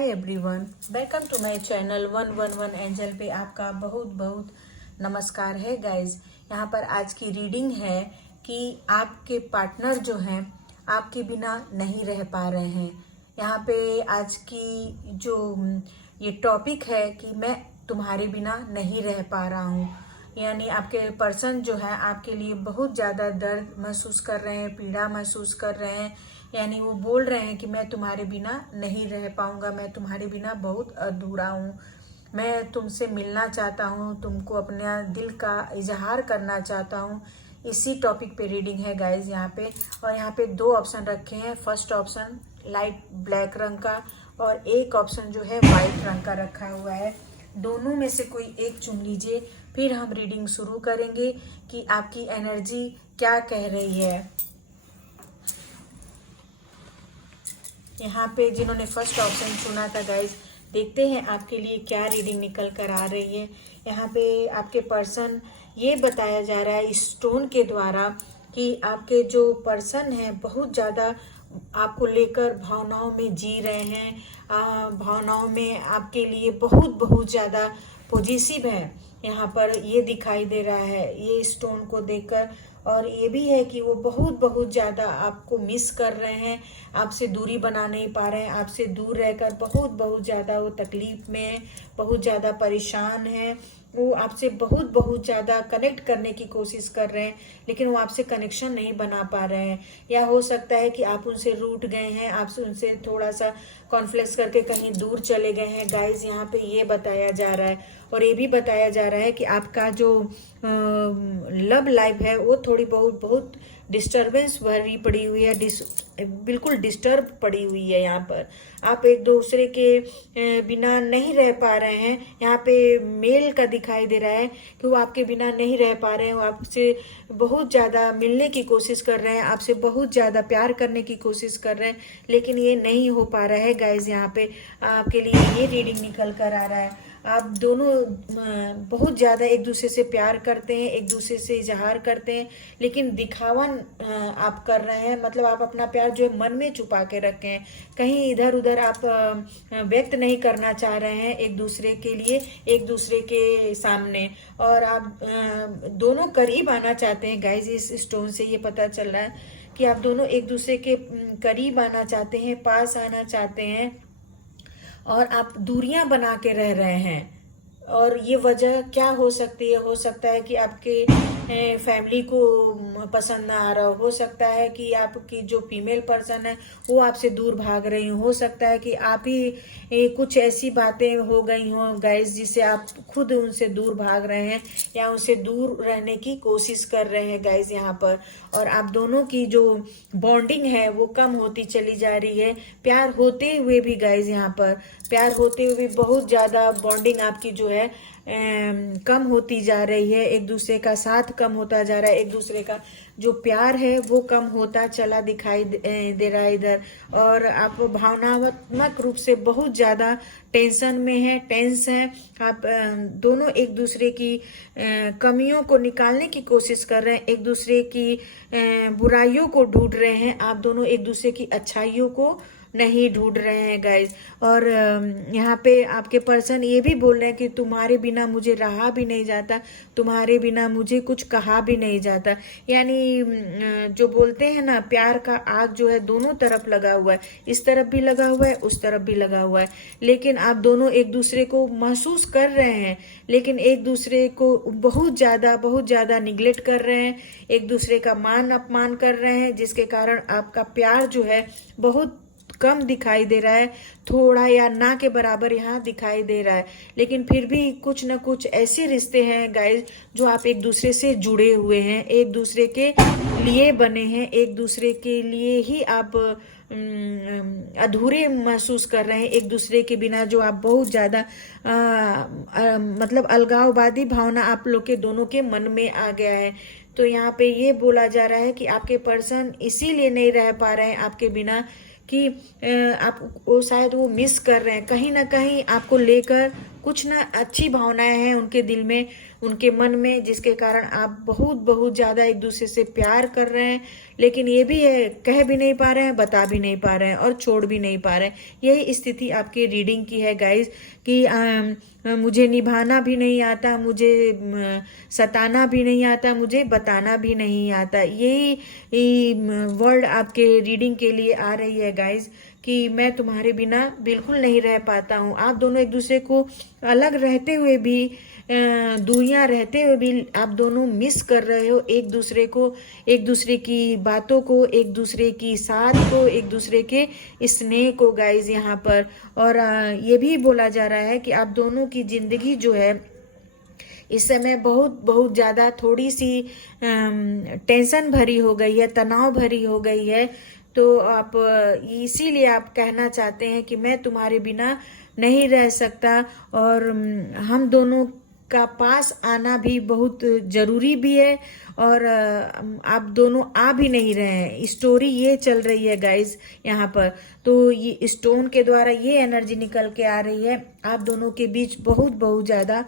Hi everyone, welcome to my channel 111 angel पे आपका बहुत बहुत नमस्कार है गाइज। यहाँ पर आज की रीडिंग है कि आपके पार्टनर जो हैं आपके बिना नहीं रह पा रहे हैं। यहाँ पे आज की जो ये टॉपिक है कि मैं तुम्हारे बिना नहीं रह पा रहा हूँ, यानी आपके पर्सन जो है आपके लिए बहुत ज़्यादा दर्द महसूस कर रहे हैं, पीड़ा महसूस कर रहे हैं। यानी वो बोल रहे हैं कि मैं तुम्हारे बिना नहीं रह पाऊंगा, मैं तुम्हारे बिना बहुत अधूरा हूँ, मैं तुमसे मिलना चाहता हूँ, तुमको अपना दिल का इजहार करना चाहता हूँ। इसी टॉपिक पे रीडिंग है गाइज यहाँ पे। और यहाँ पे दो ऑप्शन रखे हैं, फर्स्ट ऑप्शन लाइट ब्लैक रंग का और एक ऑप्शन जो है वाइट रंग का रखा हुआ है। दोनों में से कोई एक चुन लीजिए, फिर हम रीडिंग शुरू करेंगे कि आपकी एनर्जी क्या कह रही है। यहाँ पे जिन्होंने फर्स्ट ऑप्शन चुना था गाइज, देखते हैं आपके लिए क्या रीडिंग निकल कर आ रही है। यहाँ पे आपके पर्सन ये बताया जा रहा है इस स्टोन के द्वारा कि आपके जो पर्सन हैं बहुत ज़्यादा आपको लेकर भावनाओं में जी रहे हैं, भावनाओं में आपके लिए बहुत बहुत ज़्यादा पॉजिटिव है। यहाँ पर ये दिखाई दे रहा है ये स्टोन को देखकर। और ये भी है कि वो बहुत बहुत ज़्यादा आपको मिस कर रहे हैं, आपसे दूरी बना नहीं पा रहे हैं, आपसे दूर रहकर बहुत बहुत ज़्यादा वो तकलीफ में है, बहुत ज़्यादा परेशान है। वो आपसे बहुत बहुत ज़्यादा कनेक्ट करने की कोशिश कर रहे हैं, लेकिन वो आपसे कनेक्शन नहीं बना पा रहे हैं। या हो सकता है कि आप उनसे रूठ गए हैं, आप उनसे थोड़ा सा कॉन्फ्लिक्ट करके कहीं दूर चले गए हैं गाइज, यहाँ पे ये बताया जा रहा है। और ये भी बताया जा रहा है कि आपका जो लव लाइफ है वो थोड़ी बहुत डिस्टरबेंस भरी पड़ी हुई है, बिल्कुल डिस्टर्ब पड़ी हुई है। यहाँ पर आप एक दूसरे के बिना नहीं रह पा रहे हैं। यहाँ पे मेल का दिखाई दे रहा है कि वो आपके बिना नहीं रह पा रहे हैं, वो आपसे बहुत ज़्यादा मिलने की कोशिश कर रहे हैं, आपसे बहुत ज़्यादा प्यार करने की कोशिश कर रहे हैं, लेकिन ये नहीं हो पा रहा है गाइज। यहाँ पे आपके लिए ये रीडिंग निकल कर आ रहा है। आप दोनों बहुत ज़्यादा एक दूसरे से प्यार करते हैं, एक दूसरे से इजहार करते हैं, लेकिन दिखावा आप कर रहे हैं, मतलब आप अपना प्यार जो है मन में छुपा के रखे हैं, कहीं इधर उधर आप व्यक्त नहीं करना चाह रहे हैं एक दूसरे के लिए, एक दूसरे के सामने। और आप दोनों करीब आना चाहते हैं गाइज। इस स्टोन से ये पता चल रहा है कि आप दोनों एक दूसरे के करीब आना चाहते हैं, पास आना चाहते हैं, और आप दूरियां बना के रह रहे हैं। और ये वजह क्या हो सकती है? हो सकता है कि आपके फैमिली को पसंद ना आ रहा हो सकता है कि आपकी जो फीमेल पर्सन है वो आपसे दूर भाग रही हो सकता है कि आप ही कुछ ऐसी बातें हो गई हों गाइस जिससे आप खुद उनसे दूर भाग रहे हैं या उनसे दूर रहने की कोशिश कर रहे हैं गाइस यहाँ पर। और आप दोनों की जो बॉन्डिंग है वो कम होती चली जा रही है, प्यार होते हुए भी गाइस, यहाँ पर प्यार होते हुए भी बहुत ज़्यादा बॉन्डिंग आपकी जो है कम होती जा रही है, एक दूसरे का साथ कम होता जा रहा है, एक दूसरे का जो प्यार है वो कम होता चला दिखाई दे रहा है इधर। और आप भावनात्मक रूप से बहुत ज़्यादा टेंशन में है, टेंस हैं आप। दोनों एक दूसरे की कमियों को निकालने की कोशिश कर रहे हैं, एक दूसरे की बुराइयों को ढूंढ रहे हैं, आप दोनों एक दूसरे की अच्छाइयों को नहीं ढूंढ रहे हैं गाइज। और यहाँ पे आपके पर्सन ये भी बोल रहे हैं कि तुम्हारे बिना मुझे रहा भी नहीं जाता, तुम्हारे बिना मुझे कुछ कहा भी नहीं जाता। यानी जो बोलते हैं ना, प्यार का आग जो है दोनों तरफ लगा हुआ है, इस तरफ भी लगा हुआ है, उस तरफ भी लगा हुआ है, लेकिन आप दोनों एक दूसरे को महसूस कर रहे हैं, लेकिन एक दूसरे को बहुत ज़्यादा निगलेक्ट कर रहे हैं, एक दूसरे का मान अपमान कर रहे हैं, जिसके कारण आपका प्यार जो है बहुत कम दिखाई दे रहा है, थोड़ा या ना के बराबर यहाँ दिखाई दे रहा है। लेकिन फिर भी कुछ न कुछ ऐसे रिश्ते हैं गाइस जो आप एक दूसरे से जुड़े हुए हैं, एक दूसरे के लिए बने हैं, एक दूसरे के लिए ही आप अधूरे महसूस कर रहे हैं, एक दूसरे के बिना जो आप बहुत ज़्यादा मतलब अलगाववादी भावना आप लोग के दोनों के मन में आ गया है। तो यहाँ पे ये बोला जा रहा है कि आपके पर्सन इसीलिए नहीं रह पा रहे हैं आपके बिना कि आप वो शायद वो मिस कर रहे हैं, कहीं ना कहीं आपको लेकर कुछ ना अच्छी भावनाएं हैं उनके दिल में, उनके मन में, जिसके कारण आप बहुत बहुत ज़्यादा एक दूसरे से प्यार कर रहे हैं। लेकिन ये भी है, कह भी नहीं पा रहे हैं, बता भी नहीं पा रहे हैं और छोड़ भी नहीं पा रहे हैं। यही स्थिति आपके रीडिंग की है गाइज कि मुझे निभाना भी नहीं आता, मुझे सताना भी नहीं आता, मुझे बताना भी नहीं आता। यही वर्ड आपके रीडिंग के लिए आ रही है गाइज कि मैं तुम्हारे बिना बिल्कुल नहीं रह पाता हूँ। आप दोनों एक दूसरे को अलग रहते हुए भी, दूरियां रहते हुए भी आप दोनों मिस कर रहे हो एक दूसरे को, एक दूसरे की बातों को, एक दूसरे की साथ को, एक दूसरे के स्नेह को गाइज यहाँ पर। और ये भी बोला जा रहा है कि आप दोनों की जिंदगी जो है इस समय बहुत बहुत ज़्यादा थोड़ी सी टेंशन भरी हो गई है, तनाव भरी हो गई है। तो आप इसीलिए आप कहना चाहते हैं कि मैं तुम्हारे बिना नहीं रह सकता, और हम दोनों का पास आना भी बहुत ज़रूरी भी है, और आप दोनों आ भी नहीं रहे हैं। स्टोरी ये चल रही है गाइज यहाँ पर। तो ये स्टोन के द्वारा ये एनर्जी निकल के आ रही है, आप दोनों के बीच बहुत बहुत ज़्यादा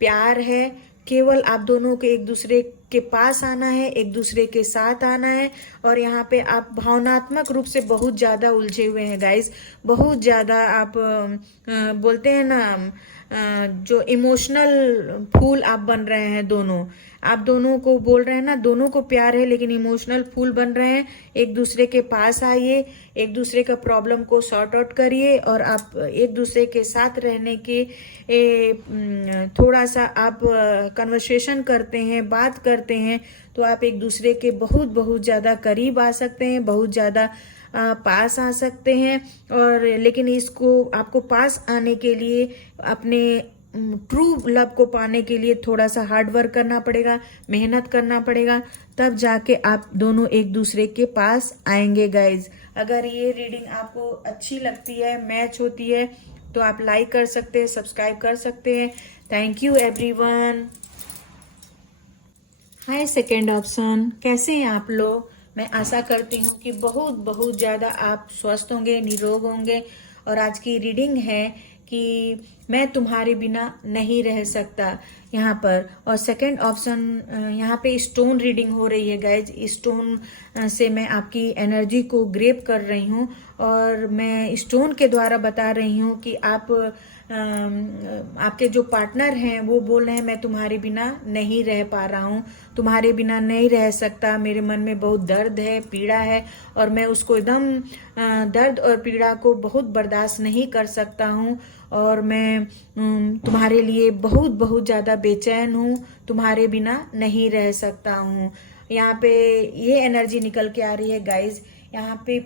प्यार है। केवल आप दोनों को एक दूसरे के पास आना है, एक दूसरे के साथ आना है। और यहाँ पे आप भावनात्मक रूप से बहुत ज़्यादा उलझे हुए हैं गाइस, बहुत ज़्यादा। आप बोलते हैं ना, जो इमोशनल फूल आप बन रहे हैं दोनों। आप दोनों को बोल रहे हैं ना, दोनों को प्यार है लेकिन इमोशनल फूल बन रहे हैं। एक दूसरे के पास आइए, एक दूसरे का प्रॉब्लम को सॉर्ट आउट करिए, और आप एक दूसरे के साथ रहने के थोड़ा सा आप कन्वर्सेशन करते हैं, बात करते हैं, तो आप एक दूसरे के बहुत बहुत ज़्यादा करीब आ सकते हैं, बहुत ज़्यादा पास आ सकते हैं। और लेकिन इसको आपको पास आने के लिए, अपने ट्रू लव को पाने के लिए थोड़ा सा हार्ड वर्क करना पड़ेगा, मेहनत करना पड़ेगा, तब जाके आप दोनों एक दूसरे के पास आएंगे गाइज। अगर ये रीडिंग आपको अच्छी लगती है, मैच होती है, तो आप लाइक कर सकते हैं, सब्सक्राइब कर सकते हैं। Thank you everyone. Hi second option, कैसे हैं आप लोग? मैं आशा करती हूँ कि बहुत बहुत ज़्यादा आप स्वस्थ होंगे, निरोग होंगे। और आज की रीडिंग है कि मैं तुम्हारे बिना नहीं रह सकता यहाँ पर। और सेकंड ऑप्शन, यहाँ पे स्टोन रीडिंग हो रही है गाइज। स्टोन से मैं आपकी एनर्जी को ग्रैब कर रही हूँ, और मैं स्टोन के द्वारा बता रही हूँ कि आपके जो पार्टनर हैं वो बोल रहे हैं मैं तुम्हारे बिना नहीं रह पा रहा हूँ, तुम्हारे बिना नहीं रह सकता, मेरे मन में बहुत दर्द है, पीड़ा है, और मैं उसको एकदम दर्द और पीड़ा को बहुत बर्दाश्त नहीं कर सकता हूँ। और मैं तुम्हारे लिए बहुत बहुत ज़्यादा बेचैन हूँ, तुम्हारे बिना नहीं रह सकता हूँ। यहाँ पे ये एनर्जी निकल के आ रही है गाइज। यहाँ पे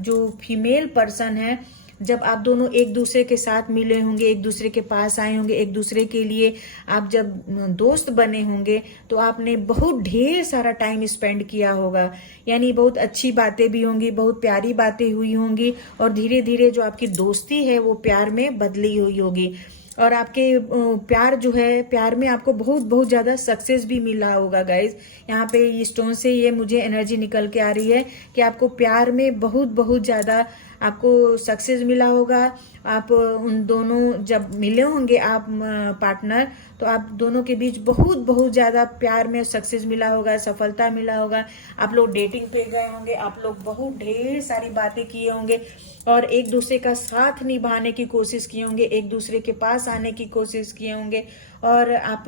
जो फीमेल पर्सन है, जब आप दोनों एक दूसरे के साथ मिले होंगे, एक दूसरे के पास आए होंगे, एक दूसरे के लिए आप जब दोस्त बने होंगे, तो आपने बहुत ढेर सारा टाइम स्पेंड किया होगा। यानी बहुत अच्छी बातें भी होंगी, बहुत प्यारी बातें हुई होंगी, और धीरे धीरे जो आपकी दोस्ती है वो प्यार में बदली हुई होगी। और आपके प्यार जो है, प्यार में आपको बहुत बहुत ज़्यादा सक्सेस भी मिला होगा गाइज। यहाँ पे ये स्टोन से ये मुझे एनर्जी निकल के आ रही है कि आपको प्यार में बहुत बहुत ज़्यादा आपको सक्सेस मिला होगा। आप उन दोनों जब मिले होंगे आप पार्टनर, तो आप दोनों के बीच बहुत बहुत ज़्यादा प्यार में सक्सेस मिला होगा, सफलता मिला होगा। आप लोग डेटिंग पे गए होंगे, आप लोग बहुत ढेर सारी बातें किए होंगे, और एक दूसरे का साथ निभाने की कोशिश किए होंगे, एक दूसरे के पास आने की कोशिश किए होंगे। और आप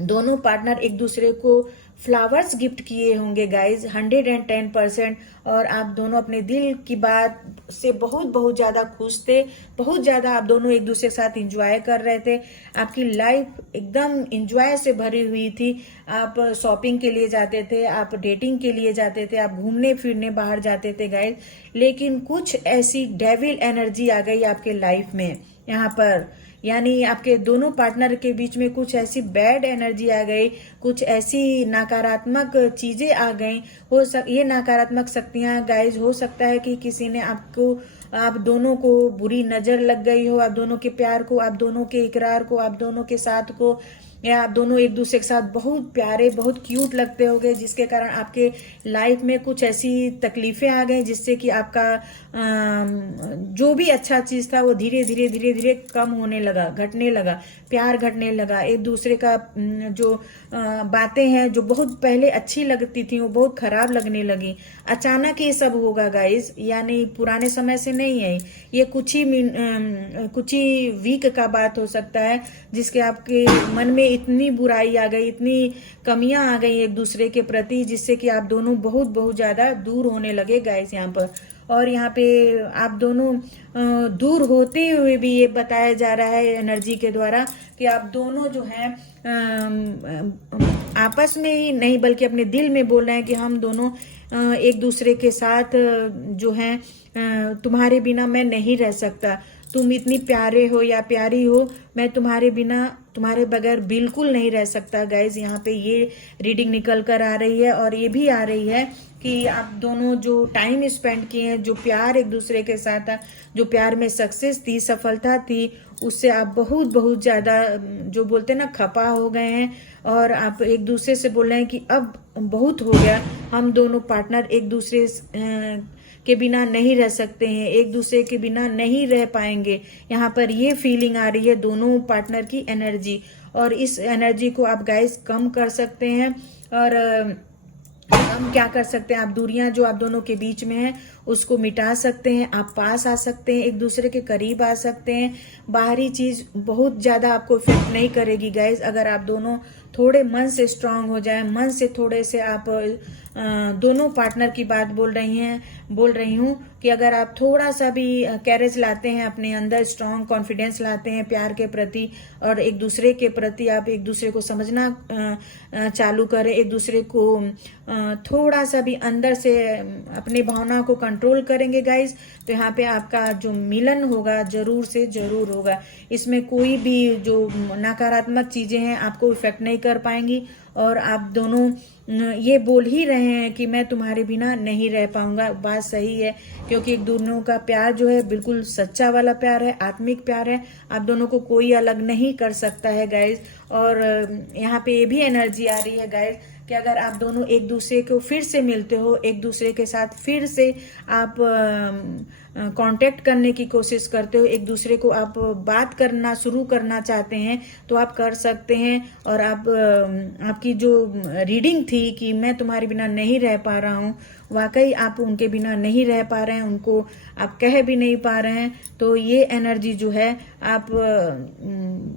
दोनों पार्टनर एक दूसरे को फ्लावर्स गिफ्ट किए होंगे गाइज, 110%। और आप दोनों अपने दिल की बात से बहुत बहुत ज़्यादा खुश थे, बहुत ज़्यादा आप दोनों एक दूसरे के साथ एंजॉय कर रहे थे। आपकी लाइफ एकदम एंजॉय से भरी हुई थी। आप शॉपिंग के लिए जाते थे, आप डेटिंग के लिए जाते थे, आप घूमने फिरने बाहर जाते थे गाइज। लेकिन कुछ ऐसी डेविल एनर्जी आ गई आपके लाइफ में यहाँ पर, यानी आपके दोनों पार्टनर के बीच में कुछ ऐसी बैड एनर्जी आ गई, कुछ ऐसी नकारात्मक चीजें आ गई। ये नकारात्मक शक्तियां गाइज, हो सकता है कि किसी ने आप दोनों को बुरी नजर लग गई हो, आप दोनों के प्यार को, आप दोनों के इकरार को, आप दोनों के साथ को या आप दोनों एक दूसरे के साथ बहुत प्यारे, बहुत क्यूट लगते होगे, जिसके कारण आपके लाइफ में कुछ ऐसी तकलीफें आ गई जिससे कि आपका जो भी अच्छा चीज था वो धीरे धीरे धीरे धीरे कम होने लगा, घटने लगा, प्यार घटने लगा। एक दूसरे का जो बातें हैं जो बहुत पहले अच्छी लगती थी वो बहुत खराब लगने लगी। अचानक ये सब होगा गाइस, यानी पुराने समय से नहीं है ये, कुछ ही वीक का बात हो सकता है जिसके आपके मन में इतनी बुराई आ गई, इतनी कमियां आ गई एक दूसरे के प्रति, जिससे कि आप दोनों बहुत बहुत ज्यादा दूर होने लगे गाइस यहाँ पर। और यहाँ पे आप दोनों दूर होते हुए भी ये बताया जा रहा है एनर्जी के द्वारा कि आप दोनों जो हैं आपस में ही नहीं बल्कि अपने दिल में बोल रहे हैं कि हम दोनों एक दूसरे के साथ जो हैं तुम्हारे बिना मैं नहीं रह सकता, तुम इतनी प्यारे हो या प्यारी हो, मैं तुम्हारे बिना, तुम्हारे बगैर बिल्कुल नहीं रह सकता। गाइज यहाँ पे ये रीडिंग निकल कर आ रही है और ये भी आ रही है कि आप दोनों जो टाइम स्पेंड किए हैं, जो प्यार एक दूसरे के साथ था, जो प्यार में सक्सेस थी, सफलता थी, उससे आप बहुत बहुत ज्यादा जो बोलते हैं ना खपा हो गए हैं। और आप एक दूसरे से बोल रहे हैं कि अब बहुत हो गया, हम दोनों पार्टनर एक दूसरे के बिना नहीं रह सकते हैं, एक दूसरे के बिना नहीं रह पाएंगे। यहाँ पर ये फीलिंग आ रही है दोनों पार्टनर की एनर्जी, और इस एनर्जी को आप गाइस कम कर सकते हैं। और हम क्या कर सकते हैं, आप दूरियां जो आप दोनों के बीच में है उसको मिटा सकते हैं, आप पास आ सकते हैं, एक दूसरे के करीब आ सकते हैं। बाहरी चीज बहुत ज्यादा आपको इफेक्ट नहीं करेगी गाइज, अगर आप दोनों थोड़े मन से स्ट्रांग हो जाए, मन से थोड़े से आप दोनों पार्टनर की बात बोल रही हूँ कि अगर आप थोड़ा सा भी कैरेज लाते हैं अपने अंदर, स्ट्रांग कॉन्फिडेंस लाते हैं प्यार के प्रति और एक दूसरे के प्रति, आप एक दूसरे को समझना चालू करें, एक दूसरे को थोड़ा सा भी अंदर से अपनी भावना को कंट्रोल करेंगे गाइज, तो यहाँ पे आपका जो मिलन होगा जरूर से जरूर होगा। इसमें कोई भी जो नकारात्मक चीजें हैं आपको इफेक्ट नहीं कर पाएंगी। और आप दोनों ये बोल ही रहे हैं कि मैं तुम्हारे बिना नहीं रह पाऊंगा, बात सही है, क्योंकि एक दोनों का प्यार जो है बिल्कुल सच्चा वाला प्यार है, आत्मिक प्यार है, आप दोनों को कोई अलग नहीं कर सकता है गाइज। और यहाँ पे ये भी एनर्जी आ रही है गाइज कि अगर आप दोनों एक दूसरे को फिर से मिलते हो, एक दूसरे के साथ फिर से आप कांटेक्ट करने की कोशिश करते हो, एक दूसरे को आप बात करना शुरू करना चाहते हैं तो आप कर सकते हैं। और आप आपकी जो रीडिंग थी कि मैं तुम्हारे बिना नहीं रह पा रहा हूँ, वाकई आप उनके बिना नहीं रह पा रहे हैं, उनको आप कह भी नहीं पा रहे हैं, तो ये एनर्जी जो है आप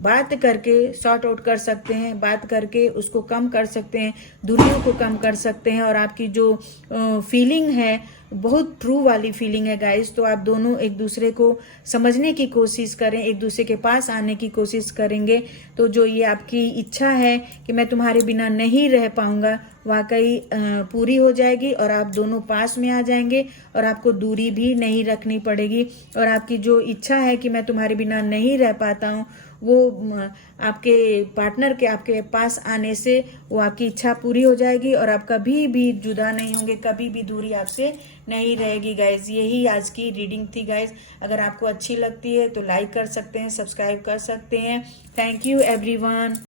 बात करके सॉर्ट आउट कर सकते हैं, बात करके उसको कम कर सकते हैं, दूरियों को कम कर सकते हैं। और आपकी जो फीलिंग है बहुत ट्रू वाली फीलिंग है गाइस, तो आप दोनों एक दूसरे को समझने की कोशिश करें, एक दूसरे के पास आने की कोशिश करेंगे, तो जो ये आपकी इच्छा है कि मैं तुम्हारे बिना नहीं रह पाऊंगा वाकई पूरी हो जाएगी और आप दोनों पास में आ जाएंगे और आपको दूरी भी नहीं रखनी पड़ेगी। और आपकी जो इच्छा है कि मैं तुम्हारे बिना नहीं रह पाता हूँ, वो आपके पार्टनर के आपके पास आने से वो आपकी इच्छा पूरी हो जाएगी और आप कभी भी जुदा नहीं होंगे, कभी भी दूरी आपसे नहीं रहेगी गाइज। यही आज की रीडिंग थी गाइज। अगर आपको अच्छी लगती है तो लाइक कर सकते हैं, सब्सक्राइब कर सकते हैं। Thank you everyone.